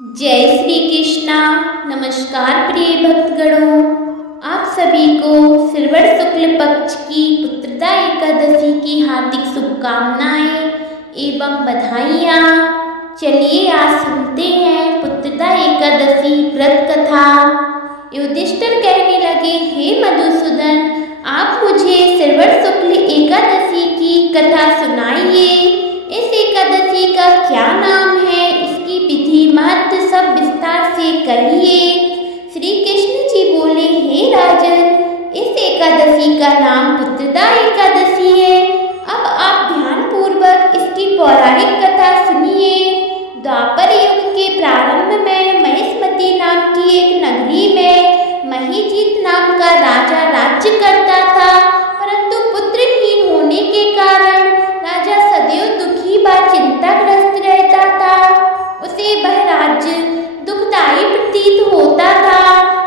जय श्री कृष्णा। नमस्कार प्रिय भक्तगणों, आप सभी को श्रवण शुक्ल पक्ष की पुत्रदा एकादशी की हार्दिक शुभकामनाएं एवं बधाइयाँ। चलिए आज सुनते हैं पुत्रदा एकादशी व्रत कथा। युधिष्ठिर कहने लगे, हे मधुसूदन, आप मुझे श्रवण शुक्ल एकादशी की कथा सुनाइए। इस एकादशी का क्या नाम है, इसकी विधि महत्व सब विस्तार से कहिए। श्री कृष्ण जी बोले, हे राजन, इस एकादशी का नाम पुत्रदा एकादशी है। अब आप ध्यान पूर्वक इसकी पौराणिक कथा सुनिए। द्वापर युग के प्रारंभ में महिष्मती नाम की एक नगरी में महीजीत नाम का राजा राज्य करता था, परंतु पुत्रहीन होने के कारण राजा सदैव दुखी व चिंताग्रस्त रहता था। उसे वह राज्य दुखदायी प्रतीत होता था।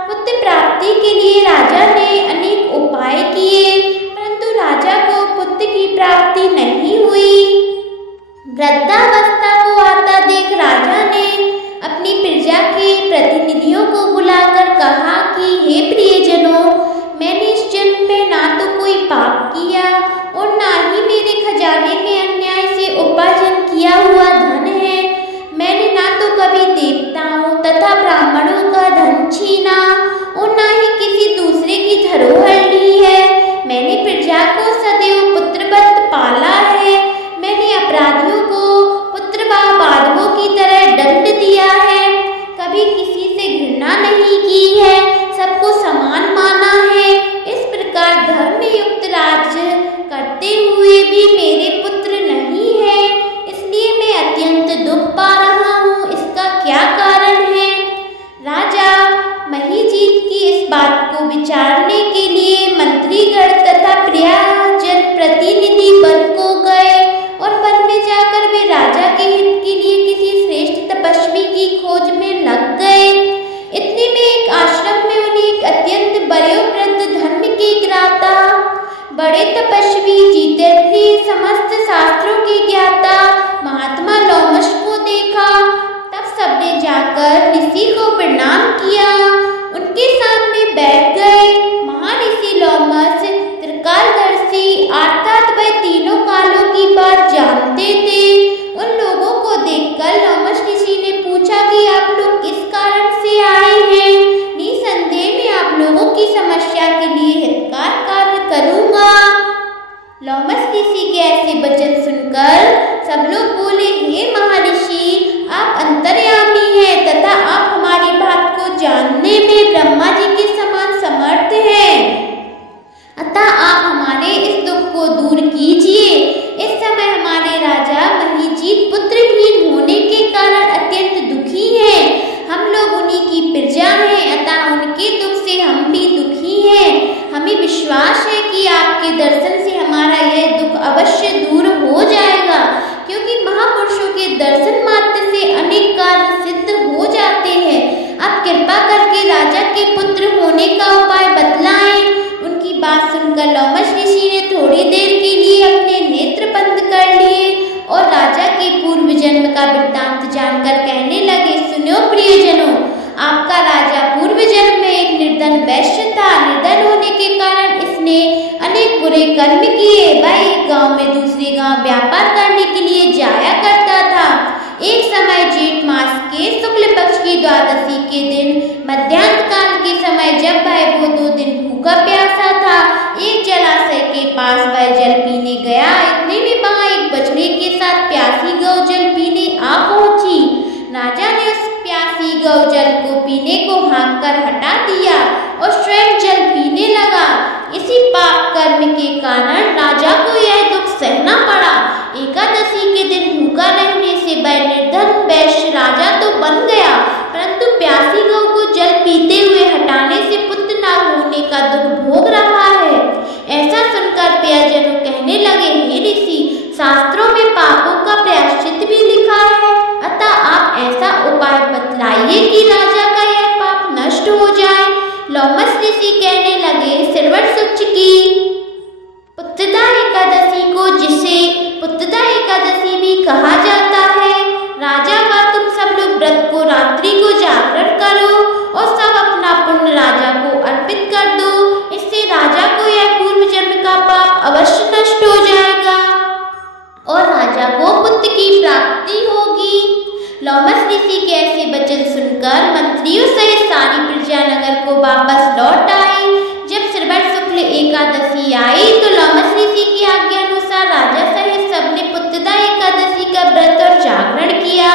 पुत्र प्राप्ति के लिए राजा ने अनेक उपाय किए, परंतु राजा को पुत्र की प्राप्ति नहीं हुई। वृद्धावस्था को आता देख राजा ने अपनी प्रजा के प्रतिनिधियों को बुलाकर कहा कि हे प्रियजनों, मैंने इस जन्म में ना तो कोई पाप किया और ना ही मेरे खजाने में अन्याय से उपार्जन किया हुआ धन है। मैंने ना तो कभी देवताओं तथा ब्राह्मणों का धन छीना और ना ही किसी दूसरे की धरोहर ली है। मैंने प्रजा को सदैव पुत्रवत पाला है। मैंने अपराधियों को पुत्र व बांधवों की तरह दंड दिया है। कभी किसी से घृणा नहीं की है, सबको समान माना है। इस प्रकार धर्म युक्त राज्य करते हुए भी मेरे पुत्र नहीं है, इसलिए मैं अत्यंत दुख पा रहा हूँ। इसका क्या कारण है? राजा महीजीत की इस बात को विचारने के लिए मंत्रीगण तथा प्रजाजन प्रतिनिधि वन को गए और वन में जाकर वे राजा के हित के लिए किसी श्रेष्ठ तपस्वी की खोज में लग गए। इतने में एक आश्रम में उन्हें एक अत्यंत वयोवृद्ध धर्म के ज्ञाता, बड़े तपस्वी, जितेंद्रिय, समस्त शास्त्रों के ज्ञाता महात्मा लोमश को देखा। तब सबने जाकर ऋषि को प्रणाम किया, उनके सामने बैठ गए। महर्षि लोमश त्रिकालदर्शी अर्थात वह तीनों कालों की बात जानते थे। उन लोगों को देखकर लोमश ऋषि ने पूछा कि आप लोग किस कारण से आए हैं? निसंदेह मैं आप लोगों की समस्या के लिए हितकार कार्य करूंगा। लोमश ऋषि के ऐसे वचन सुनकर सब लोग बोले, हे महर्षि, आप अंतर्यामी हैं तथा आप हमारी बात को जानने में ब्रह्मा जी के समान समर्थ हैं, अतः आप हमारे इस दुख को दूर कीजिए। इस समय हमारे राजा महीजीत पुत्रहीन होने के कारण अत्यंत दुखी हैं। हम लोग उन्हीं की प्रजा हैं, अतः उनके दुख से हम भी दुखी हैं। हमें विश्वास है कि आपके दर्शन से हमारा यह दुख अवश्य दूर हो जाएगा, क्योंकि महापुरुषों के दर्शन मात्र से अनेक कार्य सिद्ध हो जाते हैं। आप कृपा करके राजा के पुत्र होने का उपाय बतलाएं। उनकी बात सुनकर लोमश ऋषि ने थोड़ी देर के लिए अपने नेत्र बंद कर लिए और राजा के पूर्व जन्म का वृत्तांत जानकर कहने लगे, सुनो प्रियजनों, आपका राजा पूर्व जन्म में एक निर्धन वैश्य था। निर्धन होने के कारण इसने अनेक बुरे कर्म किए। वह एक गांव में दूसरे गांव व्यापार करने के लिए जाया करता था। एक समय जेठ मास के शुक्ल पक्ष की द्वादशी के दिन मध्याह्न काल के समय जब वह वो 2 दिन भूखा प्यासा था, एक जलाशय के पास वह जल पीने गया। इतने में वहां एक बछड़े के साथ प्यासी गौ जल पीने आ पहुंची। राजा ने उस प्यासी गौ जल को पीने को हाँक कर हटा दिया और स्वयं जल पीने लगा। इसी पाप कर्म के कारण राजा को यह दुख सहना पड़ा। एकादशी के दिन भूखा रहने से वह निर्धन वैश्य राजा तो बन गया, परंतु प्यासी गौ को जल पीते हुए हटाने से पुत्र न होने का दुख भोग रहा है। ऐसा सुनकर प्रियजनों कहने लगे, हे ऋषि, शास्त्रों में पापों का प्रायश्चित भी लिखा है, अतः आप ऐसा उपाय बतलाइए कि राजा का यह पाप नष्ट हो जाए। लोमश ऋषि कहने लगे, श्रवण शुक्ल की पुत्रदा एकादशी को, जिसे पुत्रदा एकादशी भी कहा जाता है, राजा व तुम सब लोग लौमस ऋषि के ऐसे वचन सुनकर मंत्रियों सहित सारी प्रजा नगर को वापस लौट आई। जब श्रवण शुक्ल एकादशी आई तो लौमस ऋषि की आज्ञा अनुसार राजा सहित सबने पुत्रदा एकादशी का व्रत और जागरण किया।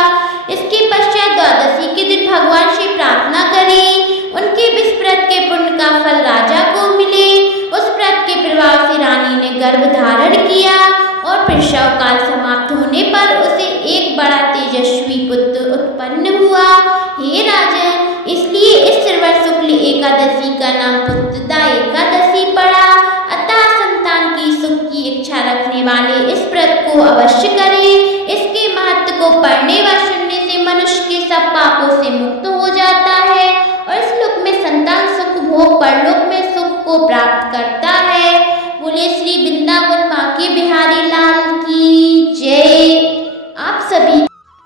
इसके पश्चात द्वादशी के दिन भगवान से प्रार्थना करी उनके इस व्रत के पुण्य का फल राजा को मिले। उस व्रत के प्रभाव से रानी ने गर्भ धारण किया और प्रसव काल समाप्त होने पर उसे एक बड़ा तेजस्वी पुत्र उत्पन्न हुआ। हे राजन, इसलिए इस श्रवण शुक्ल एकादशी का नाम पुत्रदा एकादशी पड़ा। अतः संतान की सुख की इच्छा रखने वाले इस व्रत को अवश्य करें। इसके महत्व को पढ़ने व सुनने से मनुष्य के सब पापों से मुक्त हो जाता है और इस लोक में संतान सुख भोग परलोक में सुख को प्राप्त करता है। बोले श्री वृंदावन बांके बिहारी लाल की जय। आप सभी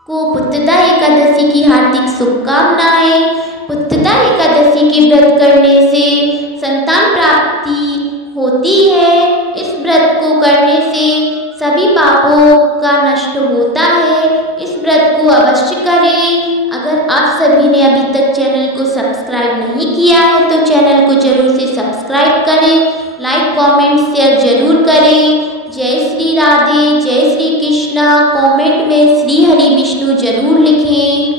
को पुत्रदा एकादशी की हार्दिक शुभकामनाएं। पुत्रदा एकादशी के व्रत करने से संतान प्राप्ति होती है। इस व्रत को करने से सभी पापों का नष्ट होता है। इस व्रत को अवश्य करें। अगर आप सभी ने अभी तक चैनल को सब्सक्राइब नहीं किया है तो चैनल को जरूर से सब्सक्राइब करें, लाइक कमेंट शेयर जरूर करें। जय श्री राधे, जय श्री कृष्णा। कमेंट में श्री हरि विष्णु जरूर लिखें।